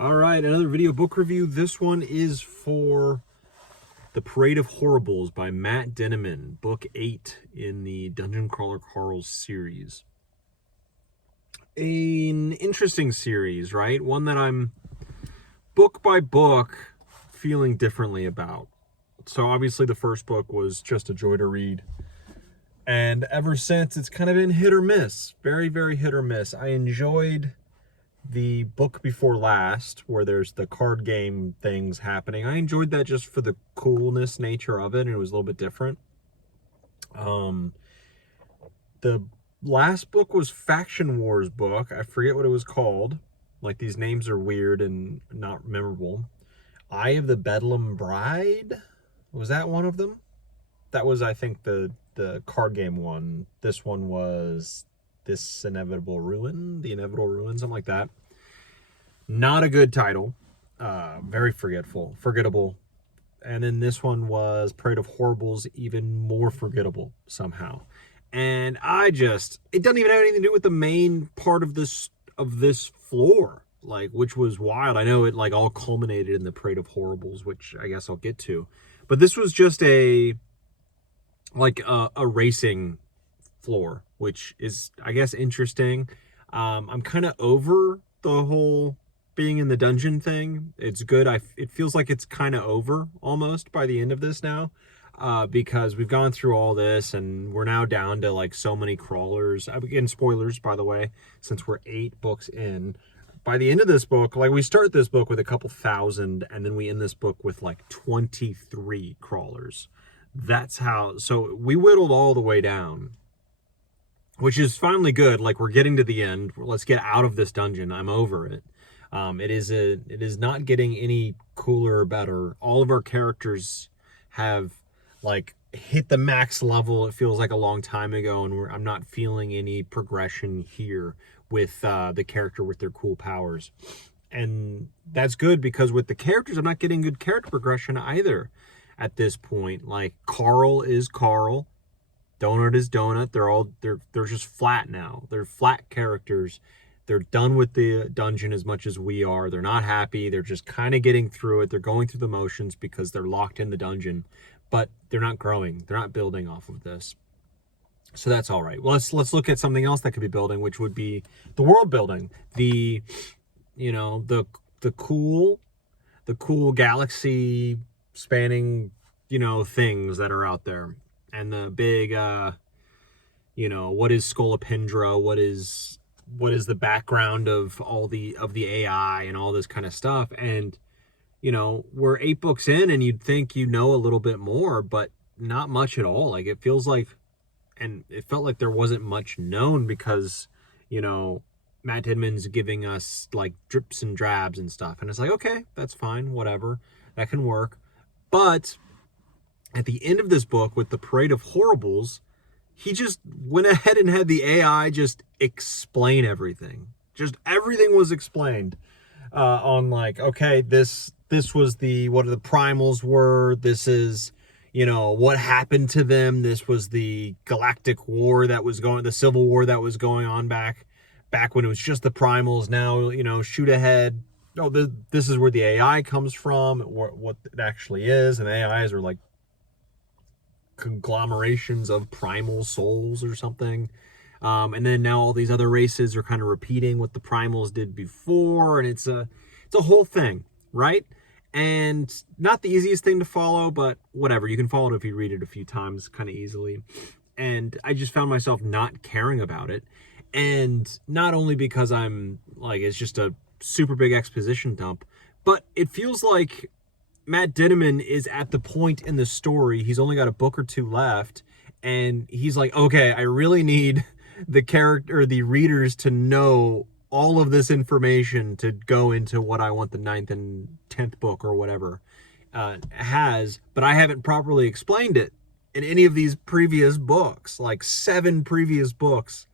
All right, another video book review. This one is for The Parade of Horribles by Matt Dinniman, book 8 in the Dungeon Crawler Carls series. An interesting series, right? One that I'm book by book feeling differently about. So obviously the first book was just a joy to read. And ever since, it's kind of been hit or miss. Very, very hit or miss. I enjoyed the book before last, where there's the card game things happening. I enjoyed that just for the coolness nature of it, and it was a little bit different. The last book was Faction Wars book. I forget what it was called. Like, these names are weird and not memorable. Eye of the Bedlam Bride? Was that one of them? That was, I think, the card game one. This one was This Inevitable Ruin, The Inevitable Ruin, something like that. Not a good title. Very forgettable. And then this one was Parade of Horribles, even more forgettable somehow. And it doesn't even have anything to do with the main part of this floor, like, which was wild. I know it like all culminated in the Parade of Horribles, which I guess I'll get to. But this was just a racing floor, which is, I guess, interesting. I'm kind of over the whole being in the dungeon thing. It's good. It feels like it's kind of over almost by the end of this now, because we've gone through all this and we're now down to like so many crawlers. Again, spoilers, by the way, since we're 8 books in. By the end of this book, like, we start this book with a couple thousand, and then we end this book with like 23 crawlers. That's how, so we whittled all the way down, which is finally good. Like, we're getting to the end. Let's get out of this dungeon. I'm over it. It is not getting any cooler or better. All of our characters have like hit the max level. It feels like a long time ago, and I'm not feeling any progression here with the character with their cool powers. And that's good, because with the characters, I'm not getting good character progression either at this point. Like, Carl is Carl, Donut is Donut. They're just flat now. They're flat characters. They're done with the dungeon as much as we are. They're not happy. They're just kind of getting through it. They're going through the motions because they're locked in the dungeon, but they're not growing. They're not building off of this. So that's all right. Well, let's look at something else that could be building, which would be the world building. The cool galaxy spanning, things that are out there. And the big what is Scolopendra? What is the background of all the AI and all this kind of stuff. And we're 8 books in, and you'd think a little bit more, but not much at all. Like, it felt like there wasn't much known, because Matt Dinniman's giving us like drips and drabs and stuff, and it's like, okay, that's fine, whatever, that can work. But at the end of this book, with the Parade of Horribles, he just went ahead and had the AI just explain everything. Just everything was explained, on like, okay, this was what the primals were. This is, what happened to them. This was the galactic war the civil war that was going on back when it was just the primals. Now, shoot ahead. Oh, this is where the AI comes from, what it actually is. And AIs are like conglomerations of primal souls or something. And then now all these other races are kind of repeating what the primals did before, and it's a whole thing, right? And not the easiest thing to follow, but whatever, you can follow it if you read it a few times kind of easily. And I just found myself not caring about it. And not only because I'm like, it's just a super big exposition dump, but it feels like Matt Dinniman is at the point in the story, he's only got a book or 2 left, and he's like, okay, I really need the readers to know all of this information to go into what I want the 9th and 10th book or whatever has, but I haven't properly explained it in any of these previous books, like 7 previous books,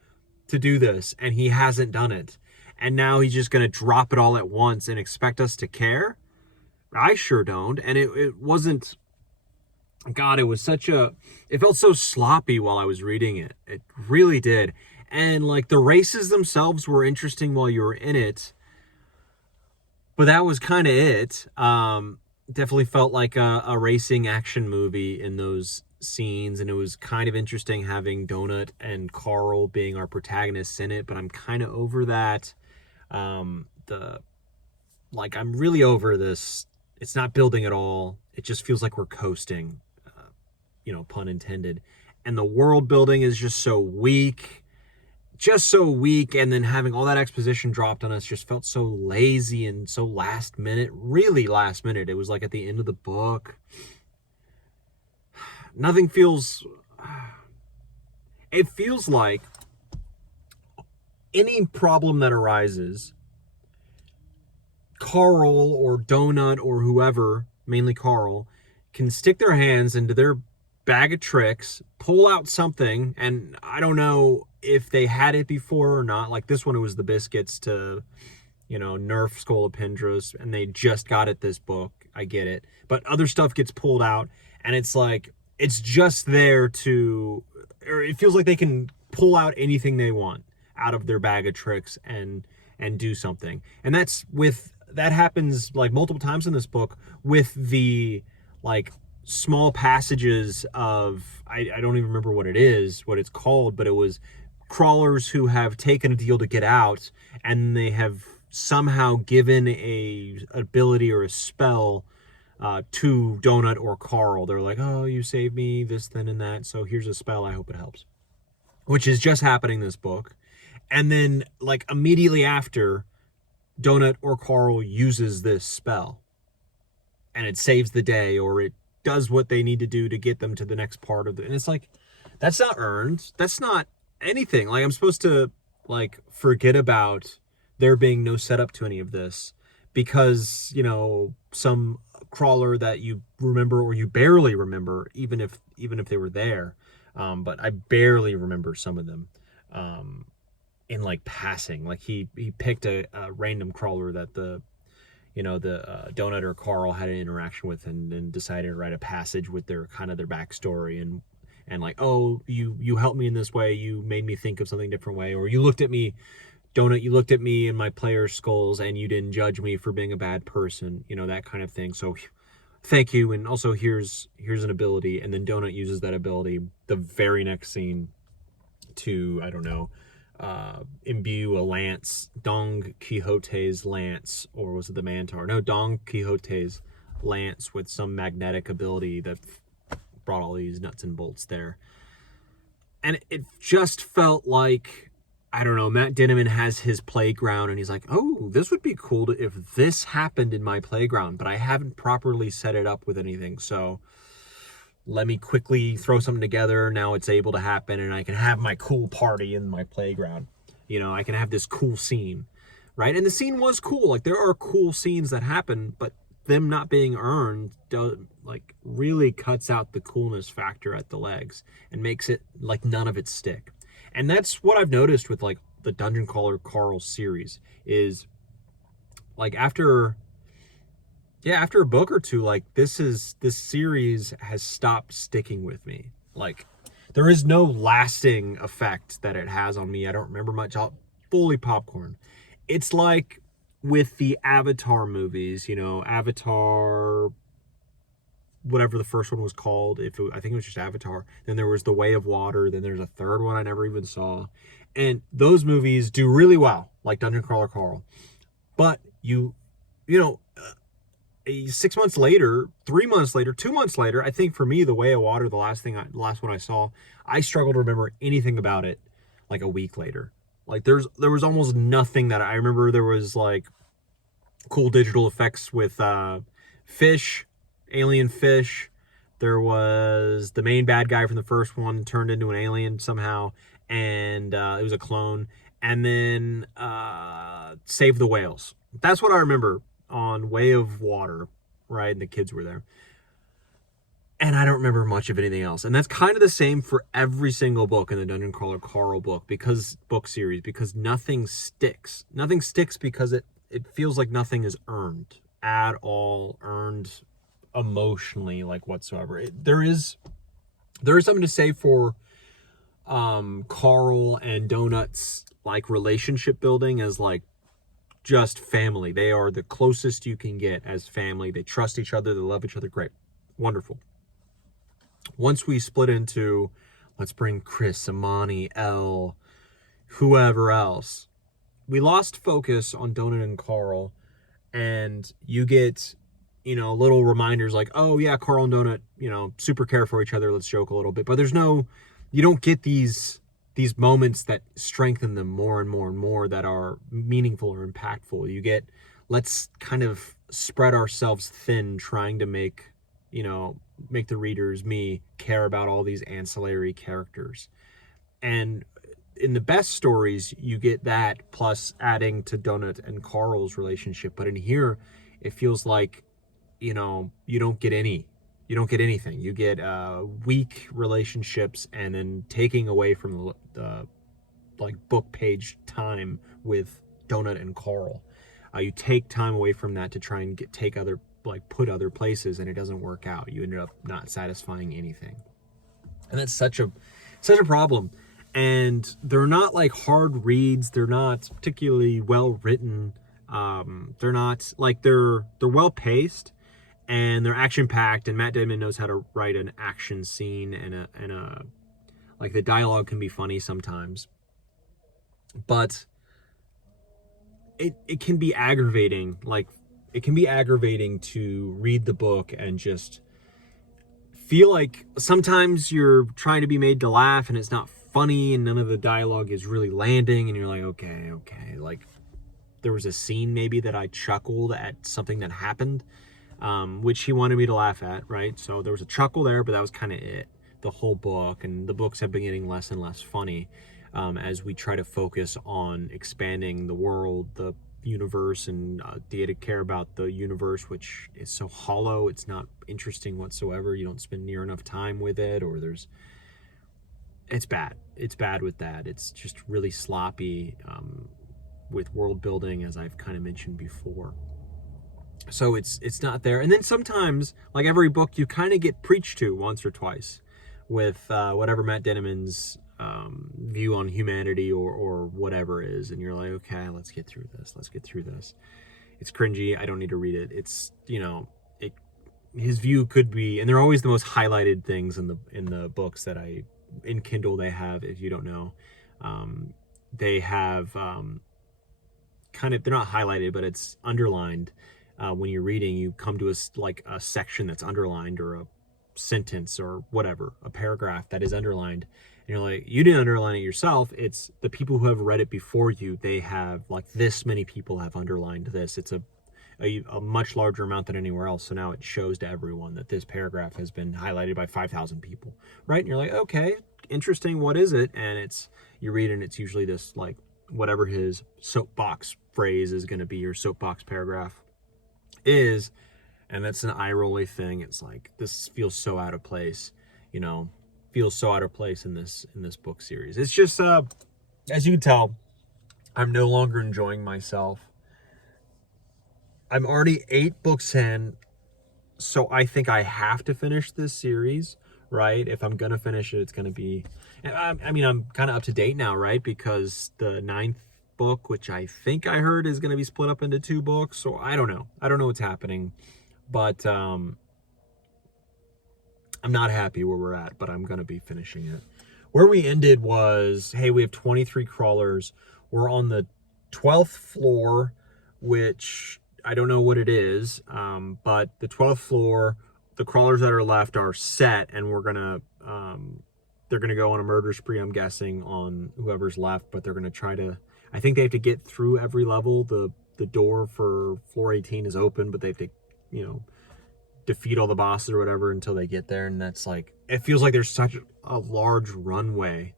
to do this, and he hasn't done it. And now he's just going to drop it all at once and expect us to care? I sure don't. And it wasn't, God, it felt so sloppy while I was reading it. It really did. And like, the races themselves were interesting while you were in it, but that was kind of it. Definitely felt like a racing action movie in those scenes, and it was kind of interesting having Donut and Carl being our protagonists in it, but I'm kind of over that. The I'm really over this. It's not building at all. It just feels like we're coasting, pun intended. And the world building is just so weak, and then having all that exposition dropped on us just felt so lazy and so last minute, really last minute. It was like at the end of the book. Nothing feels, it feels like any problem that arises, Carl or Donut or whoever, mainly Carl, can stick their hands into their bag of tricks, pull out something, and I don't know if they had it before or not. Like this one, it was the biscuits to, nerf Scolopendras, and they just got it this book. I get it. But other stuff gets pulled out, and it's like, it's just there to, or it feels like they can pull out anything they want out of their bag of tricks and do something. And that happens like multiple times in this book with the like small passages of, I don't even remember what it's called, but it was crawlers who have taken a deal to get out, and they have somehow given a ability or a spell to Donut or Carl. They're like, oh, you saved me, this, then, and that, so here's a spell, I hope it helps. Which is just happening in this book. And then, like, immediately after, Donut or Carl uses this spell. And it saves the day, or it does what they need to do to get them to the next part of it. And it's like, that's not earned. That's not anything. Like, I'm supposed to, like, forget about there being no setup to any of this because, some crawler that you remember or you barely remember, even if they were there. But I barely remember some of them in like passing. Like he picked a random crawler that the Donut or Carl had an interaction with, and decided to write a passage with their kind of their backstory and like, oh, you helped me in this way, you made me think of something different way, or you looked at me, Donut, you looked at me in my player's skulls and you didn't judge me for being a bad person, that kind of thing. So thank you, and also here's an ability. And then Donut uses that ability the very next scene to, I don't know, imbue a lance, Don Quixote's lance, or was it the Mantar? No, Don Quixote's lance with some magnetic ability that brought all these nuts and bolts there. And it just felt like, I don't know, Matt Dinniman has his playground, and he's like, oh, this would be cool if this happened in my playground, but I haven't properly set it up with anything, so let me quickly throw something together. Now it's able to happen, and I can have my cool party in my playground. I can have this cool scene, right? And the scene was cool. Like, there are cool scenes that happen, but them not being earned really cuts out the coolness factor at the legs and makes it like none of it stick. And that's what I've noticed with like the Dungeon Crawler Carl series is like after a book or two, like this series has stopped sticking with me. Like there is no lasting effect that it has on me. I don't remember much. I'll fully popcorn. It's like with the Avatar movies, Avatar, whatever the first one was called. I think it was just Avatar. Then there was The Way of Water. Then there's a third one I never even saw. And those movies do really well, like Dungeon Crawler Carl. But 6 months later, 3 months later, 2 months later, I think for me, The Way of Water, the last one I saw, I struggled to remember anything about it like a week later. Like there was almost nothing that I remember. There was like cool digital effects with fish, alien fish. There was the main bad guy from the first one turned into an alien somehow, and it was a clone. And then Save the Whales. That's what I remember on Way of Water, right? And the kids were there. And I don't remember much of anything else. And that's kind of the same for every single book in the Dungeon Crawler Carl book series, because nothing sticks. Nothing sticks because it feels like nothing is earned at all, earned emotionally, like whatsoever. There is something to say for Carl and Donut's like relationship building as like just family. They are the closest you can get as family. They trust each other. They love each other. Great. Wonderful. Once we split into, let's bring Chris, Amani, Elle, whoever else, we lost focus on Donut and Carl, and you get, little reminders like, oh yeah, Carl and Donut, super care for each other. Let's joke a little bit. But you don't get these moments that strengthen them more and more and more, that are meaningful or impactful. You get, let's kind of spread ourselves thin trying to make the readers, me, care about all these ancillary characters. And in the best stories, you get that plus adding to Donut and Carl's relationship. But in here, it feels like, you don't get anything. You get weak relationships, and then taking away from the like book page time with Donut and Carl. You take time away from that to try and put other places, and it doesn't work out. You ended up not satisfying anything, and that's such a problem. And they're not like hard reads. They're not particularly well written. They're not like they're well paced, and they're action packed. And Matt Dinniman knows how to write an action scene, and a like the dialogue can be funny sometimes, but it can be aggravating. Like, it can be aggravating to read the book and just feel like sometimes you're trying to be made to laugh and it's not funny, and none of the dialogue is really landing, and you're like, okay. Like, there was a scene maybe that I chuckled at something that happened, which he wanted me to laugh at, right? So there was a chuckle there, but that was kind of it, the whole book. And the books have been getting less and less funny as we try to focus on expanding the world, the universe, and data care about the universe, which is so hollow. It's not interesting whatsoever. You don't spend near enough time with it, or it's bad. It's bad with that. It's just really sloppy with world building, as I've kind of mentioned before. So it's not there. And then sometimes, like every book, you kind of get preached to once or twice with whatever Matt Dinniman's view on humanity or whatever is, and you're like, okay, let's get through this. It's cringy. I don't need to read it. It's his view could be, and they're always the most highlighted things in the books that in Kindle they have. If you don't know, they have they're not highlighted, but it's underlined. When you're reading, you come to a section that's underlined, or a sentence or whatever, a paragraph that is underlined, and you're like, you didn't underline it yourself. It's the people who have read it before you. They have, like, this many people have underlined this. It's a much larger amount than anywhere else. So now it shows to everyone that this paragraph has been highlighted by 5,000 people, right? And you're like, okay, interesting. What is it? And you read, and it's usually this, like, whatever his soapbox phrase is going to be, your soapbox paragraph is, and that's an eye-rolly thing. It's like, this feels so out of place, feels so out of place in this book series. It's just, as you can tell, I'm no longer enjoying myself. I'm already 8 books in, so I think I have to finish this series, right? If I'm going to finish it, it's going to be, I mean, I'm kind of up to date now, right? Because the 9th book, which I think I heard is going to be split up into 2 books. So I don't know what's happening, but I'm not happy where we're at, but I'm going to be finishing it. Where we ended was, hey, we have 23 crawlers. We're on the 12th floor, which I don't know what it is, but the 12th floor, the crawlers that are left are set, and they're gonna go on a murder spree, I'm guessing, on whoever's left. But they're gonna try to, I think they have to get through every level. The door for floor 18 is open, but they have to, defeat all the bosses or whatever until they get there. And that's like, it feels like there's such a large runway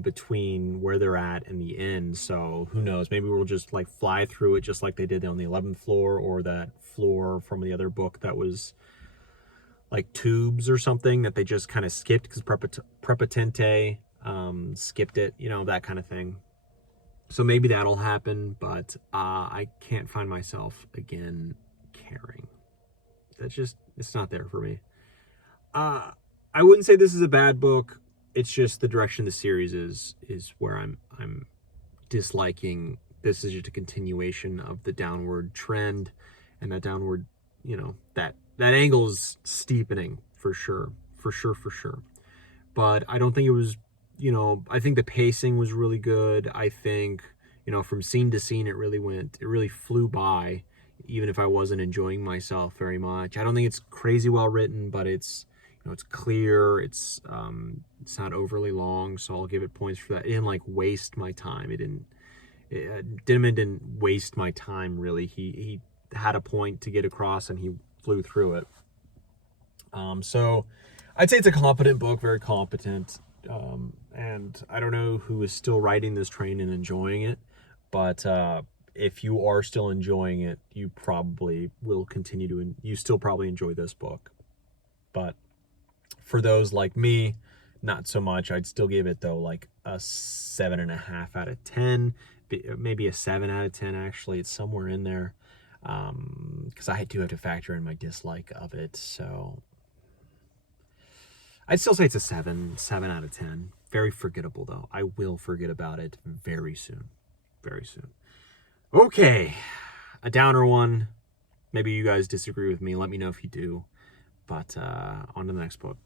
between where they're at and the end. So who knows, maybe we'll just like fly through it, just like they did on the 11th floor, or that floor from the other book that was like tubes or something that they just kind of skipped because Prepotente skipped it, that kind of thing. So maybe that'll happen, but I can't find myself again caring. It's not there for me. I wouldn't say this is a bad book. It's just the direction the series is where I'm disliking this is just a continuation of the downward trend, and that downward, that angle is steepening for sure, for sure, for sure. But I don't think it was, I think the pacing was really good. I think, from scene to scene, it really flew by, even if I wasn't enjoying myself very much. I don't think it's crazy well written, but it's, it's clear. It's not overly long, so I'll give it points for that. It didn't like waste my time. Dinniman didn't waste my time really. He had a point to get across, and he flew through it. So I'd say it's a competent book, very competent. And I don't know who is still riding this train and enjoying it, but if you are still enjoying it, you probably will continue to, you still probably enjoy this book. But for those like me, not so much. I'd still give it though like a 7.5 out of 10, maybe a 7 out of 10 actually. It's somewhere in there, because I do have to factor in my dislike of it. So I'd still say it's a 7 out of 10. Very forgettable though. I will forget about it very soon. Very soon. Okay, a downer one. Maybe you guys disagree with me. Let me know if you do. But on to the next book.